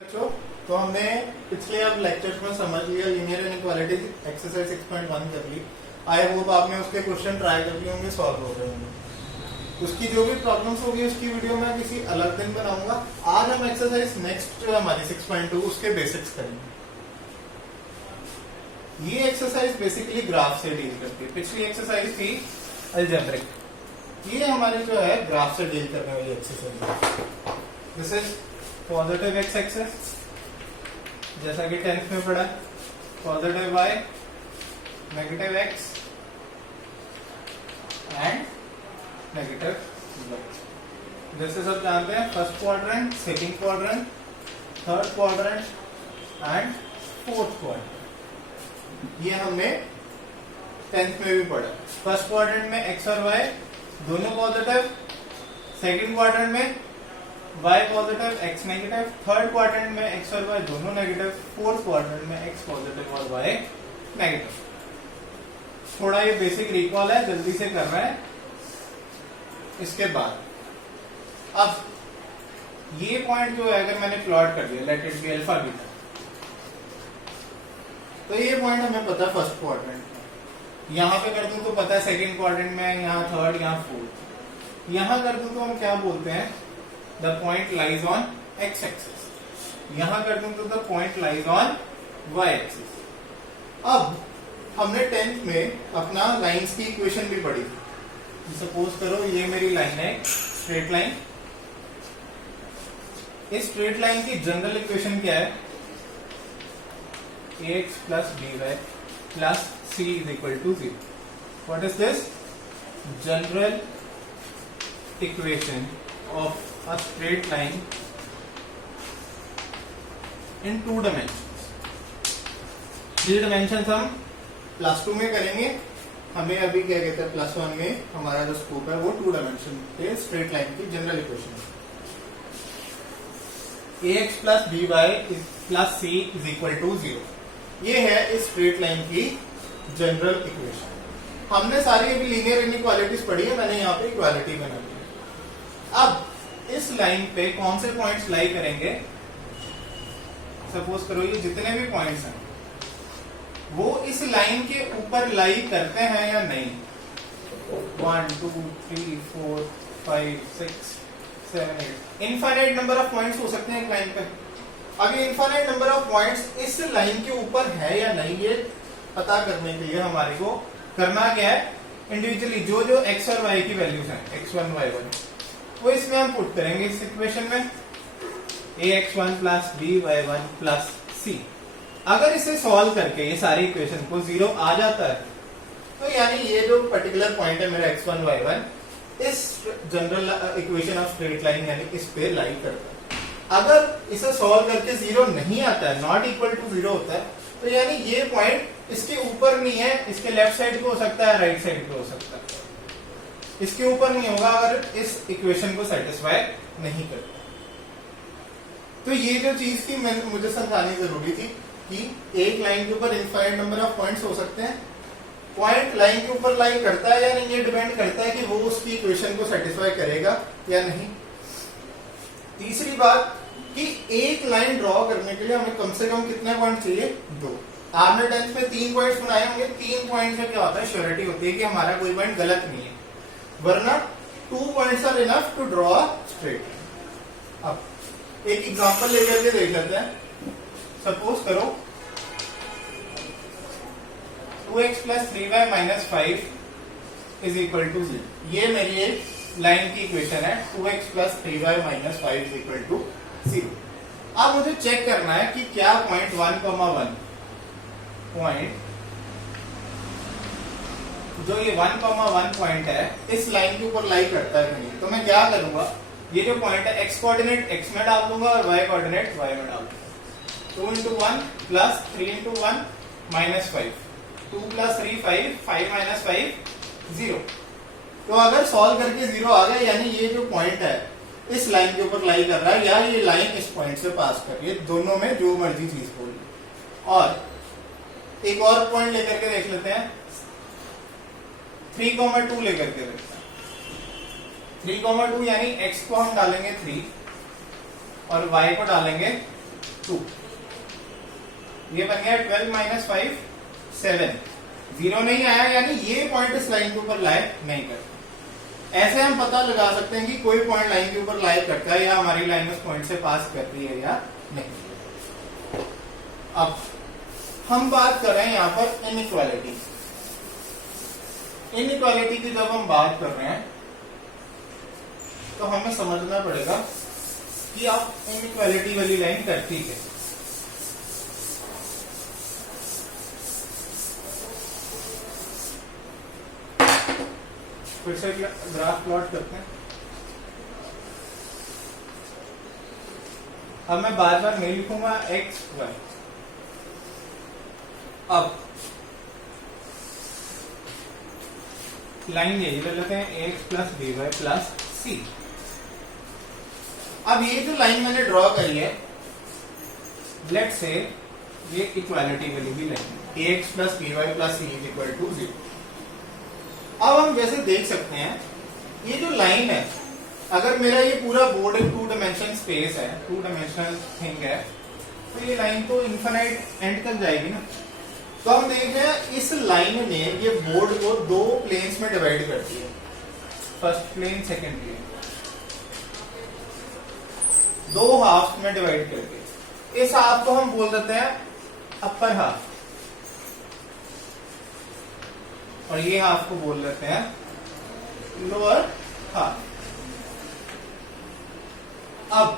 बच्चों, तो हमने पिछले अब लेक्चर्स में समझ लिया लीनियर इनइक्वालिटीज एक्सरसाइज 6.1 कर ली। आई होप आपने उसके क्वेश्चन ट्राई कर लिए होंगे, सॉल्व हो गए होंगे। उसकी जो भी प्रॉब्लम्स होगी उसकी वीडियो मैं किसी अलग दिन बनाऊंगा। आज हम एक्सरसाइज नेक्स्ट जो हमारी 6.2 उसके बेसिक्स करेंगे। ये एक्सरसाइज बेसिकली ग्राफ से डील करती है। पिछली एक्सरसाइज थी अलजेब्रिक, ये हमारी जो है ग्राफ से डील करने वाली exercise. This is positive X axis, जैसा कि 10th में पढ़ा, positive Y, negative X and negative Y. जैसे सब जानते हैं, first quadrant, second quadrant, third quadrant and fourth quadrant. ये हमने 10th में भी पढ़ा। फर्स्ट क्वाड्रेंट में एक्स और वाई दोनों पॉजिटिव, सेकंड क्वाड्रेंट में y positive x negative, third quadrant में x और y दोनों नेगेटिव, फोर्थ क्वाड्रेंट में x पॉजिटिव और y नेगेटिव। थोड़ा ये बेसिक रिकॉल है, जल्दी से कर रहे हैं। इसके बाद अब ये पॉइंट जो है अगर मैंने प्लॉट कर दिया, let it be alpha beta, तो ये पॉइंट हमें पता है फर्स्ट क्वाड्रेंट में। यहां पे कर दूं तो पता है सेकंड क्वाड्रेंट में, यहाँ थर्ड, यहाँ फोर्थ। यहां कर दूं तो हम क्या बोलते हैं, the point lies on x axis। यहां कर दूं तो the point lies on y axis। अब हमने 10th में अपना लाइंस की इक्वेशन भी पढ़ी थी। सपोज करो ये मेरी लाइन है, स्ट्रेट लाइन। इस स्ट्रेट लाइन की जनरल इक्वेशन क्या है, ax plus by plus c is equal to 0। what is this? General equation of a straight line in 2 dimensions। 3 dimensions हम +2 में करेंगे। हमें अभी क्या कहते हैं, +1 में हमारा जो स्कोप है वो 2 डायमेंशन के स्ट्रेट लाइन की जनरल इक्वेशन है। ax plus by plus c is equal to 0। ये है इस स्ट्रेट लाइन की जनरल इक्वेशन। हमने सारी अभी लीनियर इनइक्वालिटीज पढ़ी है, मैंने यहाँ पे इक्वालिटी बना दी है। अब इस लाइन पे कौन से पॉइंट्स लाई करेंगे, सपोज करो ये जितने भी पॉइंट्स हैं वो इस लाइन के ऊपर लाई करते हैं या नहीं। 1 2 3 4 5 6 7 8 इनफाइनाइट नंबर ऑफ पॉइंट्स हो सकते हैं एक लाइन पे। अब ये इनफाइनाइट नंबर ऑफ पॉइंट्स इस लाइन के ऊपर है या नहीं, ये पता करने के लिए हमारे को करना क्या है, इंडिविजुअली जो जो एक्स और वाई की वैल्यूज हैं, x1 y1, वो इसमें हम पुट करेंगे इस इक्वेशन में, ax1 plus by1 plus c। अगर इसे सॉल्व करके ये सारी इक्वेशन को 0 आ जाता है तो यानी ये जो पर्टिकुलर पॉइंट है मेरा x1 y1 इस general equation of straight line यानी इस पे लाई करता है। अगर इसे सॉल्व करके 0 नहीं आता है, नॉट इक्वल टू 0 होता है, तो यानी ये पॉइंट इसके ऊपर नहीं है, इसके लेफ्ट साइड पे हो सकता है, राइट साइड पे हो सकता है, इसके ऊपर नहीं होगा अगर इस इक्वेशन को सेटिस्फाई नहीं करता। तो ये जो चीज थी मुझे समझानी जरूरी थी कि एक लाइन के ऊपर इनफाइनाइट नंबर ऑफ पॉइंट्स हो सकते हैं। पॉइंट लाइन के ऊपर लाई करता है या नहीं, ये डिपेंड करता है कि वो उसकी इक्वेशन को सेटिस्फाई करेगा या नहीं। तीसरी बात कि एक लाइन ड्रॉ करने के लिए हमें कम से कम कितने पॉइंट चाहिए, 2। आपने 10th में 3 पॉइंट्स बनाए होंगे। 3 पॉइंट में क्या होता है, श्योरिटी होती है कि हमारा कोई पॉइंट गलत नहीं है, वरना 2 points are enough to draw a straight line. अब एक एग्जांपल लेकर के देख लेते हैं। सपोज करो 2x plus 3y minus 5 is equal to 0। ये मेरी एक लाइन की इक्वेशन है, 2x plus 3y minus 5 is equal to 0। अब मुझे चेक करना है कि क्या पॉइंट 1,1 पॉइंट जो ये 1,1 पॉइंट है इस लाइन के ऊपर लाई करता है नहीं। तो मैं क्या करूंगा, ये जो पॉइंट है x कोऑर्डिनेट x में डाल दूंगा और y कोऑर्डिनेट y में डाल दूंगा। 2 into 1 plus 3 into 1 minus 5, 2 plus 3 5, 5 minus 5 0। तो अगर सॉल्व करके 0 आ गया यानी ये जो पॉइंट है इस लाइन के ऊपर लाई कर रहा है या ये लाइन इस पॉइंट से पास कर रही है, दोनों में जो मर्जी चीज बोल। और एक और पॉइंट लेकर के देख लेते हैं, 3,2 लेकर के देखते हैं। 3,2 यानी x को हम डालेंगे 3 और y को डालेंगे 2, ये बन गया 12 माइनस 5 7, 0 नहीं आया, यानी ये पॉइंट इस लाइन के ऊपर लाई नहीं करता। ऐसे हम पता लगा सकते हैं कि कोई पॉइंट लाइन के ऊपर लाई करता है या हमारी लाइन उस पॉइंट से पास कर रही है या नहीं। अब हम बात कर रहे हैं यहाँ पर इनइक्वालिटी। इनइक्वालिटी की जब हम बात कर रहे हैं तो हमें समझना पड़ेगा कि आप इनइक्वालिटी वाली लाइन करती है। फिर से ग्राफ प्लॉट करते हैं। अब मैं बार बार नहीं लिखूंगा एक्स वाई। अब लाइन यही ले लेते हैं x plus B Y plus c. अब ये जो लाइन मैंने ड्रॉ करी है, लेट से ये इक्वालिटी वाली भी लाइन है, X plus B Y plus C is equal to 0। अब हम जैसे देख सकते हैं ये जो लाइन है, अगर मेरा ये पूरा बोर्ड एक 2 डायमेंशन स्पेस है, 2 डायमेंशनल थिंग है, तो ये लाइन तो इनफाइनाइट एंड तक जाएगी ना। तो हम देख रहे हैं इस लाइन ने ये बोर्ड को 2 प्लेन्स में डिवाइड कर दिया, first plane second plane, 2 half में डिवाइड करके। इस हाफ को हम बोल देते हैं अपर हाफ और ये हाफ को बोल देते हैं लोअर हाफ। अब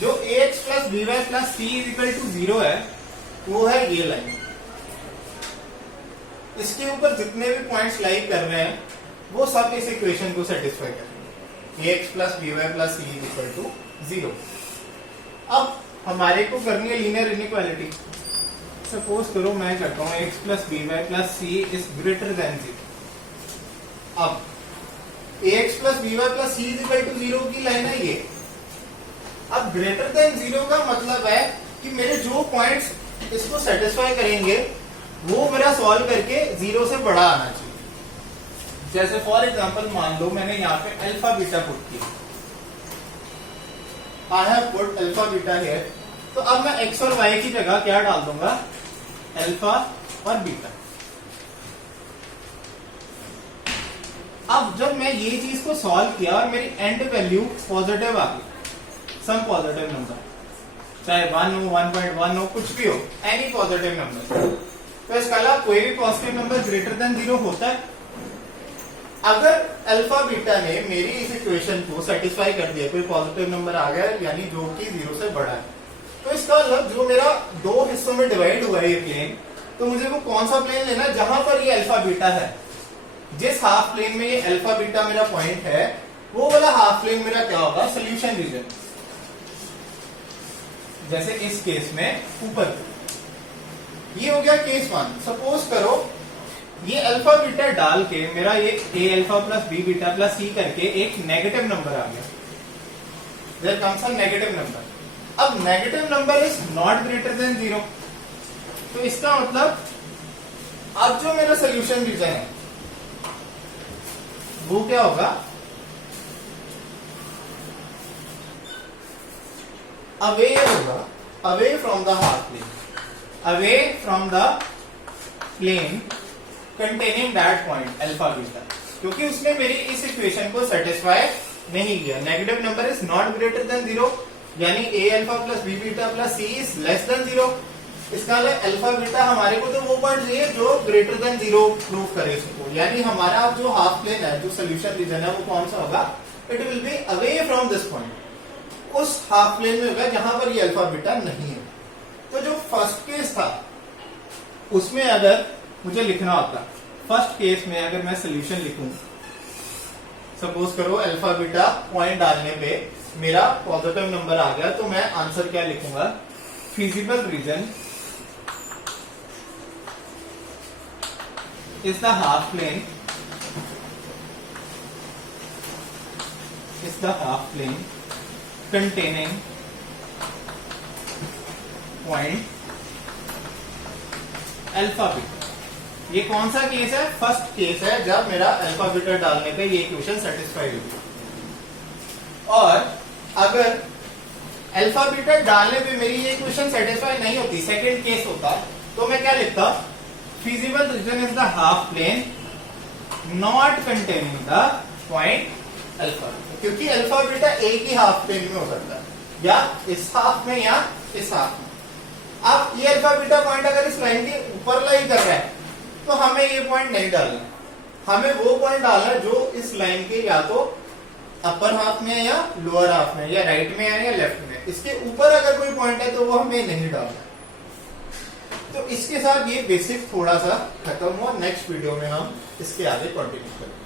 जो ax plus B Y plus C is equal to 0 है, वो है ये लाइन। इसके ऊपर जितने भी पॉइंट्स लाई कर रहे हैं वो सब इस इक्वेशन को सेटिस्फाई करेंगे, ax plus B Y plus C is equal to 0। अब हमारे को करनी है लीनियर इनइक्वालिटी। सपोज करो मैं करता हूं x plus B Y plus C is greater than 0। अब ax plus B Y plus C is equal to 0 की लाइन है ये। अब ग्रेटर देन 0 का मतलब है कि मेरे जो पॉइंट्स इसको सेटिस्फाई करेंगे वो मेरा सॉल्व करके 0 से बड़ा आना चाहिए। जैसे फॉर एग्जांपल मान लो मैंने यहाँ पे अल्फा बीटा पुट किया, I have put alpha beta here. तो अब मैं x और y की जगह क्या डाल दूंगा, अल्फा और बीटा। अब जब मैं ये चीज को सॉल्व किया और मेरी एंड वैल्यू पॉजिटिव आ गई, सम पॉजिटिव नंबर, चाहे 1 हो 1.1 हो कुछ भी हो, एनी पॉजिटिव नंबर, तो इसका अलावा कोई भी पॉजिटिव नंबर ग्रेटर देन 0 होता है। अगर अल्फा बीटा ने मेरी इस इक्वेशन को सेटिस्फाई कर दिया, कोई पॉजिटिव नंबर आ गया यानी जो कि 0 से बड़ा है, तो इसका मतलब जो मेरा 2 हिस्सों में डिवाइड हुआ है ये प्लेन, तो मुझे वो कौन सा प्लेन लेना है जहां पर ये अल्फा बीटा है। जिस हाफ प्लेन में ये अल्फा बीटा मेरा पॉइंट है, वो वाला हाफ प्लेन मेरा क्या होगा, सोल्यूशन रीजन। जैसे इस केस में ऊपर, ये हो गया केस 1। सपोज करो ये अल्फा बीटा डाल के मेरा ये a alpha plus b beta plus c करके एक नेगेटिव नंबर आ गया, there comes a negative number. अब negative number is not greater than 0, तो इसका मतलब अब जो मेरा सोल्यूशन रीजन है वो क्या होगा, अवे होगा, away from the half plane, away from the plane containing that point alpha beta, क्योंकि उसने मेरी इस इक्वेशन को सेटिस्फाई नहीं किया। Negative number is not greater than 0, यानी a alpha plus b beta plus c is less than 0। इसका मतलब अल्फा बीटा हमारे को तो वो पॉइंट चाहिए जो ग्रेटर देन 0 प्रूव करे इसको, यानी हमारा जो हाफ प्लेन है, जो सोल्यूशन रीजन है, वो कौन सा होगा, it will be away from this point, उस हाफ प्लेन में होगा जहां पर ये अल्फा बीटा नहीं है। तो जो फर्स्ट केस था उसमें अगर मुझे लिखना होता, फर्स्ट केस में अगर मैं सोल्यूशन लिखूं, सपोज करो अल्फा बीटा पॉइंट डालने पे मेरा पॉजिटिव नंबर आ गया, तो मैं आंसर क्या लिखूंगा, feasible region is the half plane, is the half plane containing point alpha beta. ये कौन सा केस है, फर्स्ट केस है, जब मेरा अल्फा बीटा डालने पे ये इक्वेशन सेटिस्फाई होगी। और अगर अल्फा बीटा डालने पे मेरी ये इक्वेशन सेटिस्फाई नहीं होती, सेकंड केस होता, तो मैं क्या लिखता, feasible region is the half plane not containing the point alpha, क्योंकि अल्फा बीटा एक ही हाफ प्लेन में हो सकता है, या इस हाफ में या इस हाफ में। अब ये अल्फा बीटा पॉइंट अगर इस लाइन के ऊपर लाई कर रहा है तो हमें ये पॉइंट नहीं डालना, हमें वो पॉइंट डालना है जो इस लाइन के या तो अपर हाफ में है या लोअर हाफ में, या राइट में है या लेफ्ट में। इसके ऊपर अगर कोई पॉइंट है तो वो हमें नहीं डालना। तो इसके साथ ये बेसिक थोड़ा सा खत्म हुआ, नेक्स्ट वीडियो में हम इसके आगे कंटिन्यू करेंगे।